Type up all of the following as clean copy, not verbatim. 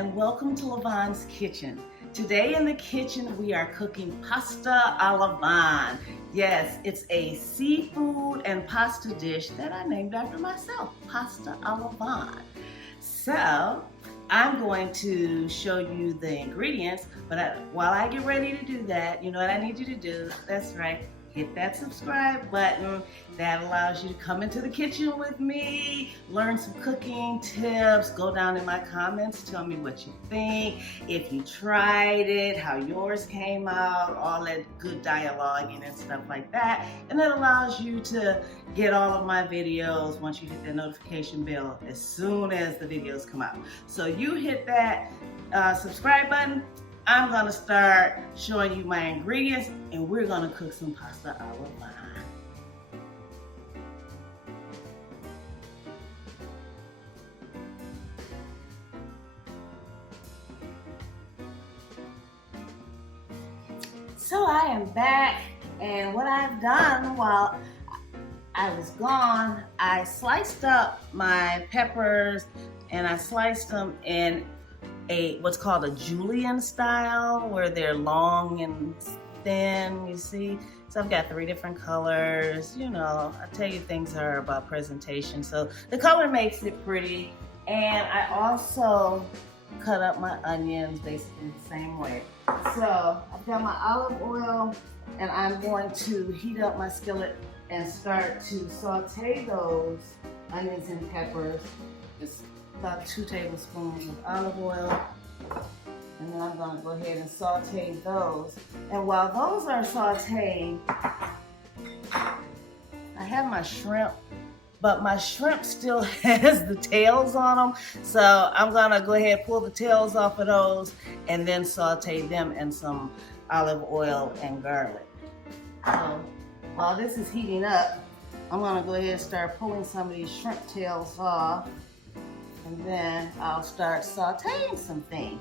and welcome to Lavonne's Kitchen. Today in the kitchen we are cooking pasta a Lavonne. Yes, it's a seafood and pasta dish that I named after myself, pasta a Lavonne. So I'm going to show you the ingredients, but while I get ready to do that, you know what I need you to do? That's right. Hit that subscribe button. That allows you to come into the kitchen with me, learn some cooking tips, go down in my comments, tell me what you think, if you tried it, how yours came out, all that good dialoguing and stuff like that. And that allows you to get all of my videos once you hit the notification bell as soon as the videos come out. So you hit that subscribe button. I'm gonna start showing you my ingredients and we're gonna cook some pasta a Lavonne. So I am back, and what I've done while I was gone, I sliced up my peppers and I sliced them in what's called a Julienne style, where they're long and thin, you see. So I've got 3 different colors. You know, I tell you, things are about presentation. So the color makes it pretty. And I also cut up my onions basically the same way. So I've got my olive oil, and I'm going to heat up my skillet and start to saute those onions and peppers. Just about 2 tablespoons of olive oil, and then I'm going to go ahead and saute those. And while those are sauteing, I have my shrimp, but my shrimp still has the tails on them, so I'm going to go ahead and pull the tails off of those and then saute them in some olive oil and garlic. So while this is heating up, I'm going to go ahead and start pulling some of these shrimp tails off. And then I'll start sauteing some things.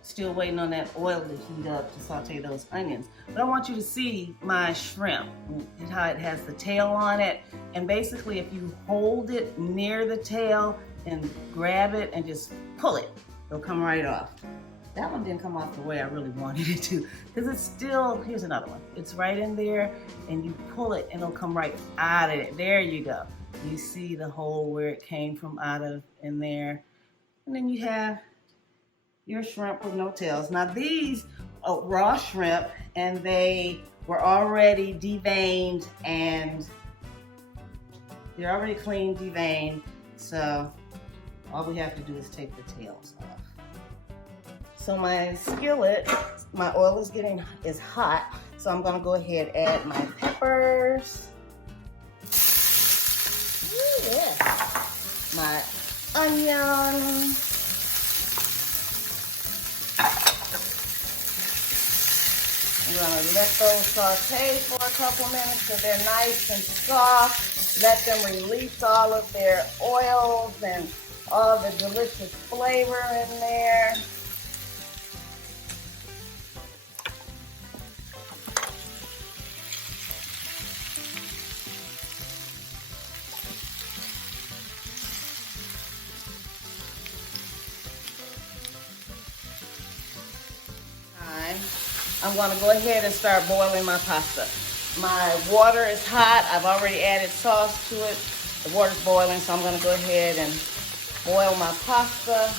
Still waiting on that oil to heat up to saute those onions. But I want you to see my shrimp and how it has the tail on it. And basically, if you hold it near the tail and grab it and just pull it, it'll come right off. That one didn't come off the way I really wanted it to, because it's still, here's another one. It's right in there, and you pull it and it'll come right out of it. There you go. You see the hole where it came from out of in there. And then you have your shrimp with no tails. Now these are raw shrimp, and they were already deveined, and they're already clean, deveined. So all we have to do is take the tails off. So my skillet, my oil is hot, so I'm gonna go ahead and add my peppers. Ooh, yeah. My onion. I'm gonna let those saute for a couple minutes so they're nice and soft. Let them release all of their oils and all the delicious flavor in there. I'm going to go ahead and start boiling my pasta. My water is hot. I've already added sauce to it. The water's boiling, so I'm going to go ahead and boil my pasta.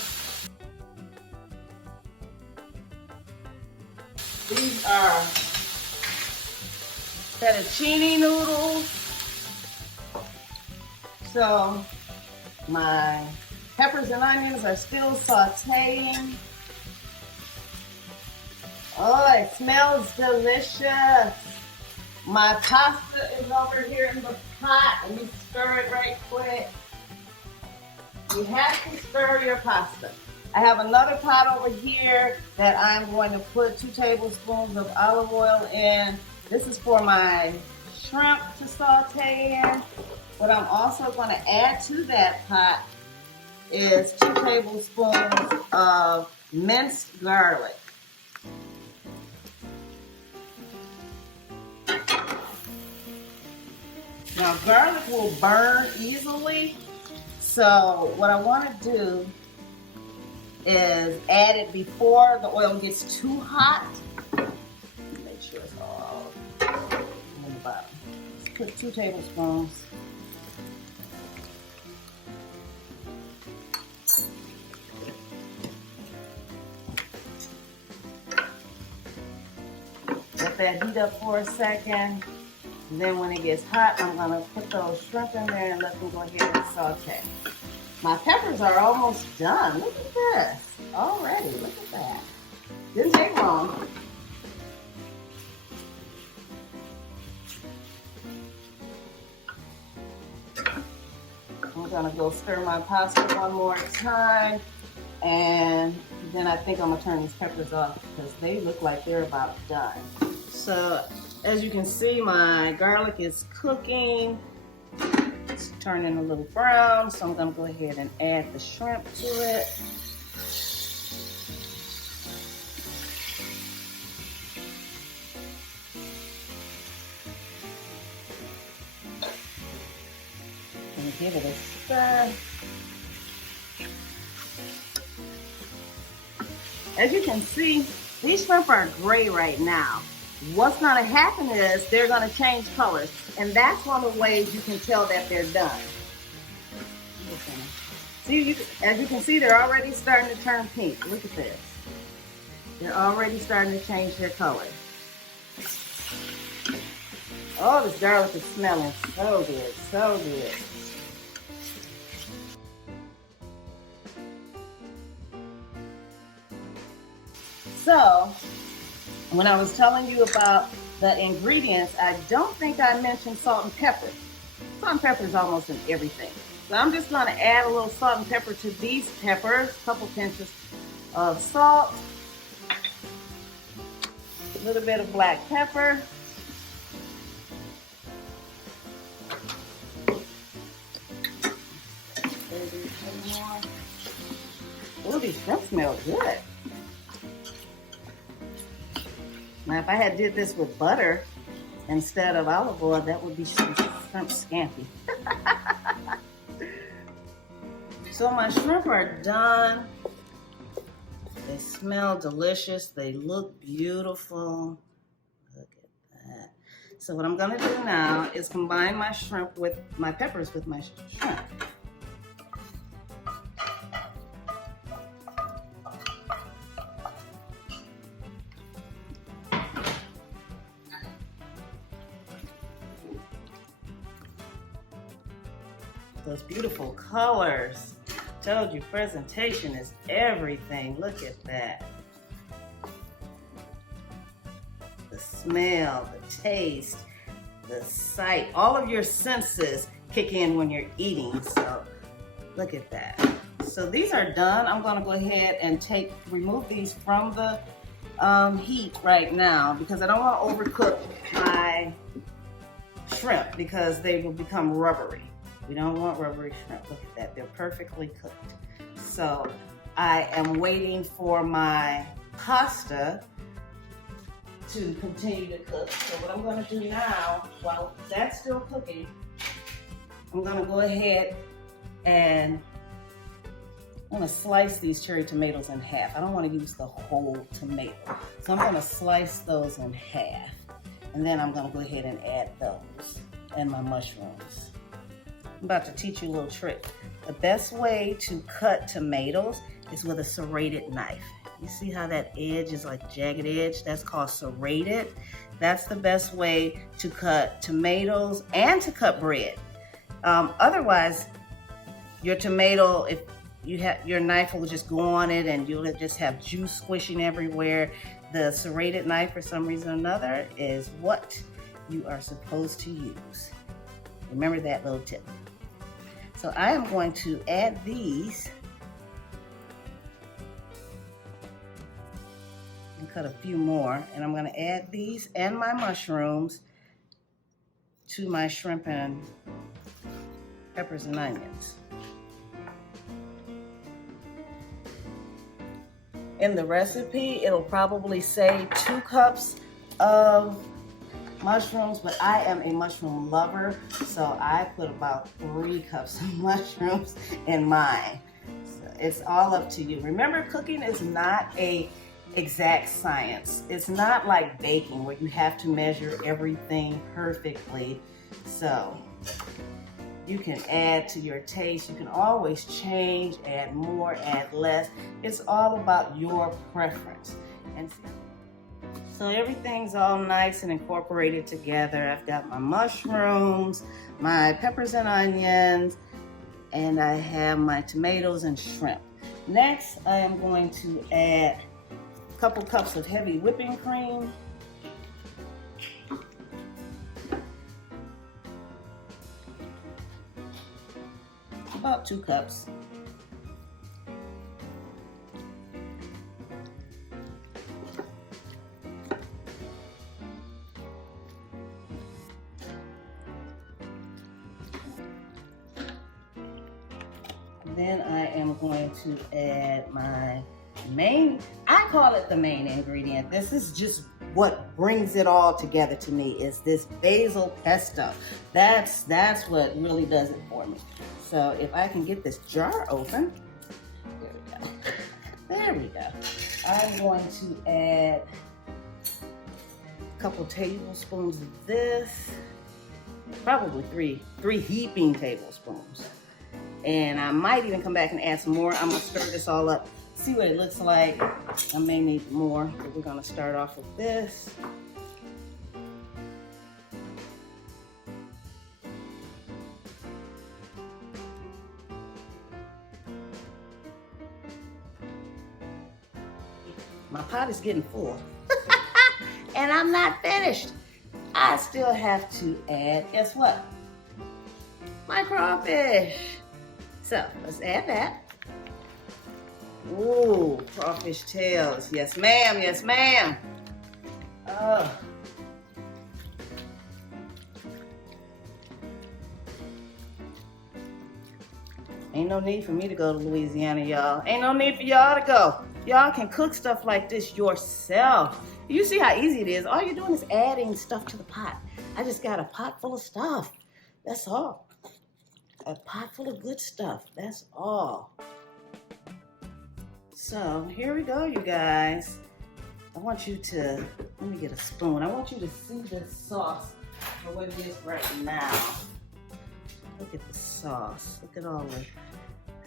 These are fettuccine noodles. So my peppers and onions are still sauteing. Oh, it smells delicious. My pasta is over here in the pot. Let me stir it right quick. You have to stir your pasta. I have another pot over here that I'm going to put 2 tablespoons of olive oil in. This is for my shrimp to saute in. What I'm also going to add to that pot is 2 tablespoons of minced garlic. Now garlic will burn easily, So what I want to do is add it before the oil gets too hot. Make sure it's all on the bottom. Let's put 2 tablespoons. Let that heat up for a second. And then when it gets hot, I'm gonna put those shrimp in there and let them go ahead and saute. My peppers are almost done. Look at this. Already, look at that. Didn't take long. I'm gonna go stir my pasta one more time. And then I think I'm gonna turn these peppers off because they look like they're about done. So as you can see, my garlic is cooking. It's turning a little brown, so I'm gonna go ahead and add the shrimp to it. And give it a stir. As you can see, these shrimp are gray right now. What's gonna happen is they're gonna change colors, and that's one of the ways you can tell that they're done. See, as you can see, they're already starting to turn pink. Look at this. They're already starting to change their color. Oh, this garlic is smelling so good, so good. So, when I was telling you about the ingredients, I don't think I mentioned salt and pepper. Salt and pepper is almost in everything. So I'm just going to add a little salt and pepper to these peppers, a couple pinches of salt, a little bit of black pepper, oh, these shrimp smell good. Now, if I had did this with butter instead of olive oil, that would be shrimp scampi. So my shrimp are done. They smell delicious. They look beautiful. Look at that. So what I'm gonna do now is combine my shrimp with my peppers with my shrimp. Those beautiful colors. Told you, presentation is everything. Look at that. The smell, the taste, the sight, all of your senses kick in when you're eating. So look at that. So these are done. I'm gonna go ahead and remove these from the heat right now because I don't want to overcook my shrimp because they will become rubbery. We don't want rubbery shrimp. Look at that, they're perfectly cooked. So I am waiting for my pasta to continue to cook. So what I'm gonna do now, while that's still cooking, I'm gonna go ahead and I'm gonna slice these cherry tomatoes in half. I don't wanna use the whole tomato. So I'm gonna slice those in half. And then I'm gonna go ahead and add those and my mushrooms. I'm about to teach you a little trick. The best way to cut tomatoes is with a serrated knife. You see how that edge is like jagged edge? That's called serrated. That's the best way to cut tomatoes and to cut bread. Otherwise, your tomato, if you have your knife will just go on it and you'll just have juice squishing everywhere. The serrated knife, for some reason or another, is what you are supposed to use. Remember that little tip. So I am going to add these and cut a few more, and I'm going to add these and my mushrooms to my shrimp and peppers and onions. In the recipe, it'll probably say 2 cups of mushrooms, but I am a mushroom lover, so I put about 3 cups of mushrooms in mine. So it's all up to you. Remember, cooking is not a exact science. It's not like baking where you have to measure everything perfectly. So you can add to your taste. You can always change, add more, add less. It's all about your preference. And so everything's all nice and incorporated together. I've got my mushrooms, my peppers and onions, and I have my tomatoes and shrimp. Next, I am going to add a couple cups of heavy whipping cream. About 2 cups. Then I am going to add my I call it the main ingredient. This is just what brings it all together to me, is this Basil Pesto. That's what really does it for me. So if I can get this jar open, there we go. There we go. I'm going to add a couple tablespoons of this, probably three heaping tablespoons. And I might even come back and add some more. I'm gonna stir this all up, see what it looks like. I may need more, but we're gonna start off with this. My pot is getting full. And I'm not finished. I still have to add, guess what? My crawfish. So let's add that. Ooh, crawfish tails. Yes, ma'am. Yes, ma'am. Oh. Ain't no need for me to go to Louisiana, y'all. Ain't no need for y'all to go. Y'all can cook stuff like this yourself. You see how easy it is. All you're doing is adding stuff to the pot. I just got a pot full of stuff. That's all. A pot full of good stuff. That's all. So here we go, you guys. I want you to, let me get a spoon. I want you to see this sauce for what it is right now. Look at the sauce. Look at all the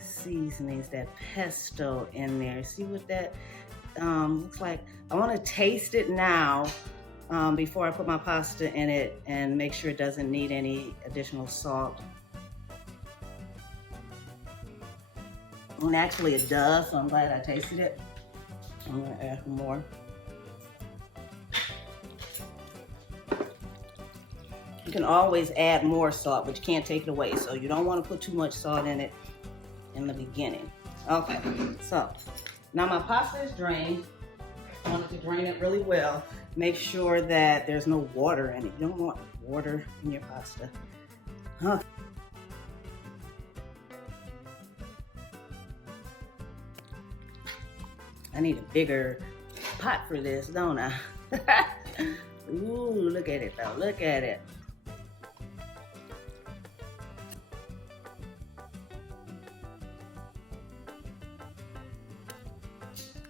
seasonings, that pesto in there. See what that looks like? I want to taste it now before I put my pasta in it and make sure it doesn't need any additional salt. And actually it does, so I'm glad I tasted it. I'm gonna add some more. You can always add more salt, but you can't take it away. So you don't want to put too much salt in it in the beginning. Okay, so now my pasta is drained. I wanted to drain it really well. Make sure that there's no water in it. You don't want water in your pasta. Huh. I need a bigger pot for this, don't I? Ooh, look at it though, look at it.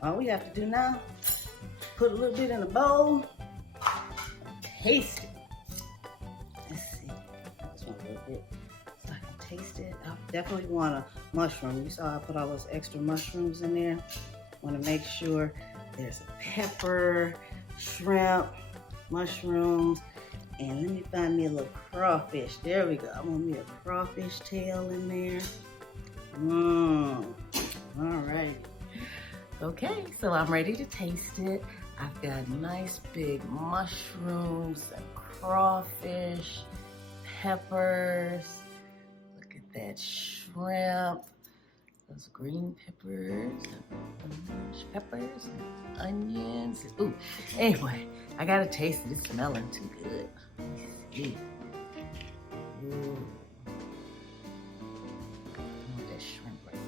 All we have to do now, put a little bit in a bowl, taste it. Let's see, I just want a little bit so I can taste it. I definitely want a mushroom. You saw I put all those extra mushrooms in there. Want to make sure there's a pepper, shrimp, mushrooms, and let me find me a little crawfish. There we go. I want me a crawfish tail in there. All right. Okay, so I'm ready to taste it. I've got nice big mushrooms and crawfish, peppers. Look at that shrimp. Those green peppers and orange peppers and onions. Ooh, anyway, I gotta taste it. It's smelling too good. Let me see. Ooh. I want that shrimp right there.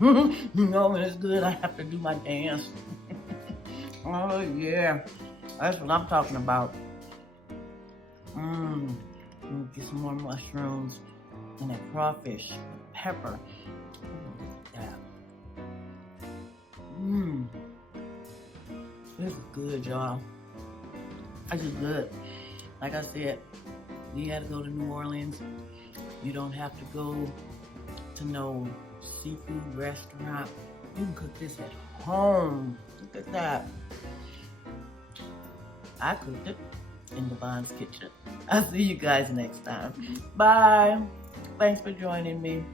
You know when it's good, I have to do my dance. Oh yeah, that's what I'm talking about. Get some more mushrooms and that crawfish pepper. Yeah. This is good, y'all. This is good. Like I said, you had to go to New Orleans. You don't have to go to no seafood restaurant. You can cook this at home. Look at that. I cooked it in Lavonne's kitchen. I'll see you guys next time. Bye. Thanks for joining me.